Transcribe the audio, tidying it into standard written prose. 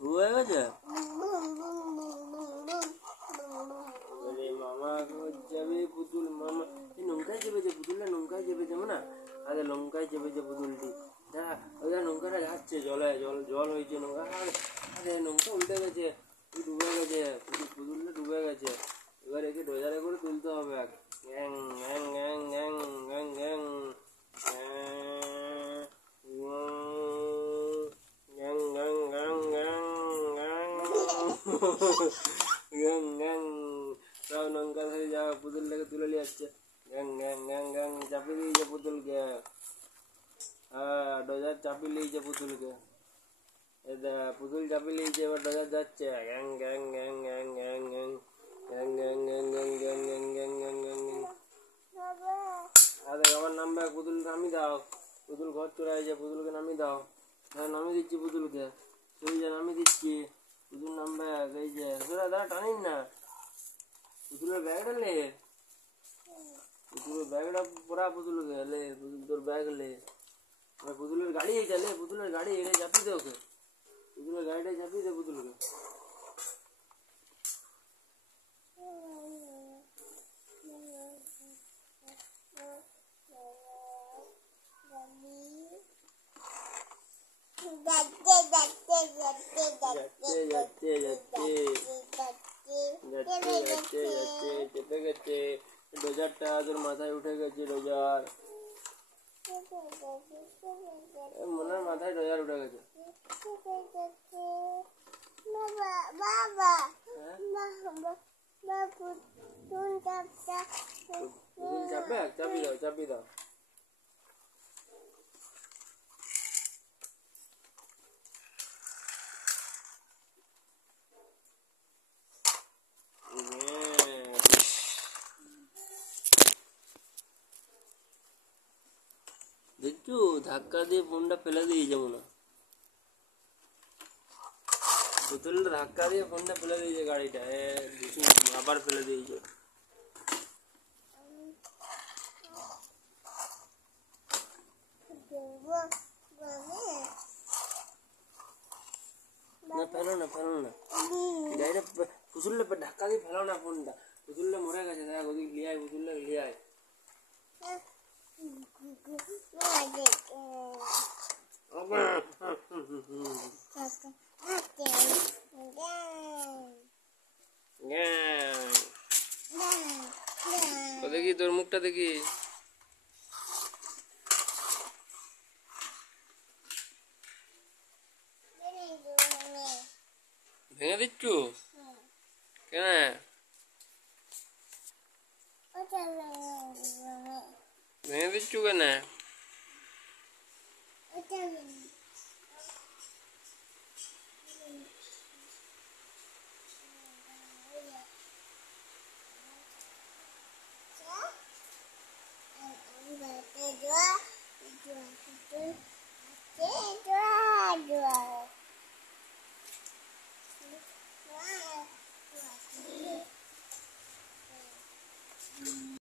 হয়ে গেছে মামা যাবে পুতুল মামা নৌকায় চেপেছে পুতুলটা নৌকায় চেপেছে না আগে লঙ্কায় চেপেছে পুতুলটি হ্যাঁ ওই নৌকাটা যাচ্ছে জলে জল হয়েছে নৌকা আরে নৌকা উল্টে গেছে ডুবে গেছে পুতুলটা ডুবে গেছে এবার একে ডোজারে করে তুলতে হবে gang gang gang gang gang gang gang gang gang gang gang gang সব নৌকা ধরে যাওয়া পুতুলটাকে তুলে নিয়ে আসছে গ্যাং গ্যাং গ্যাং গ্যাং চাপিয়ে দিয়েছে পুতুলকে হ্যাঁ ডোজার চাপিয়ে নিয়েছে পুতুলকে পুতুল চাপিয়ে নিয়েছে এবার ডোজার যাচ্ছে gang gang gang gang gang gang gang gang gang gang gang gang gang gang gang আরে আবার নামবে পুতুল নামিয়ে দাও পুতুল ঘর চলে আসছে পুতুলকে নামিয়ে দাও হ্যাঁ নামিয়ে দিচ্ছি পুতুলকে তুই যে নামিয়ে দিচ্ছি পুতুল নামবে এই যে দাদা টানিস না পুতুলের ব্যাগটা লে পুতুলের ব্যাগটা পড়া পুতুলকে লে পুতুল তোর ব্যাগ লে পুতুলের গাড়ি এইটা লে পুতুলের গাড়ি এটা চাপিয়ে দে ওকে পুতুলের গাড়িটা চাপিয়ে দে পুতুলকে চেপে গেছে ডোজারটা তোর মাথায় উঠে গেছে ডোজার মনে হয় মাথায় ডোজার উঠে গেছে চাপিয়ে দাও চাপিয়ে দাও দেখছো ধাক্কা দিয়ে ফোনটা ফেলে দিয়েছে মনে হয় পুতুলটা ধাক্কা দিয়ে ফোনটা ফেলে দিয়েছে গাড়িটা আবার ফেলে দিয়েছে না ফেলো না গাড়িটা পুতুলটা ধাক্কা দিয়ে ফেলো না ফোনটা পুতুলটা মরে গেছে দেখ ওদিক লিয়ায় পুতুলটা লিয়ায় দেখি তোর মুখটা দেখি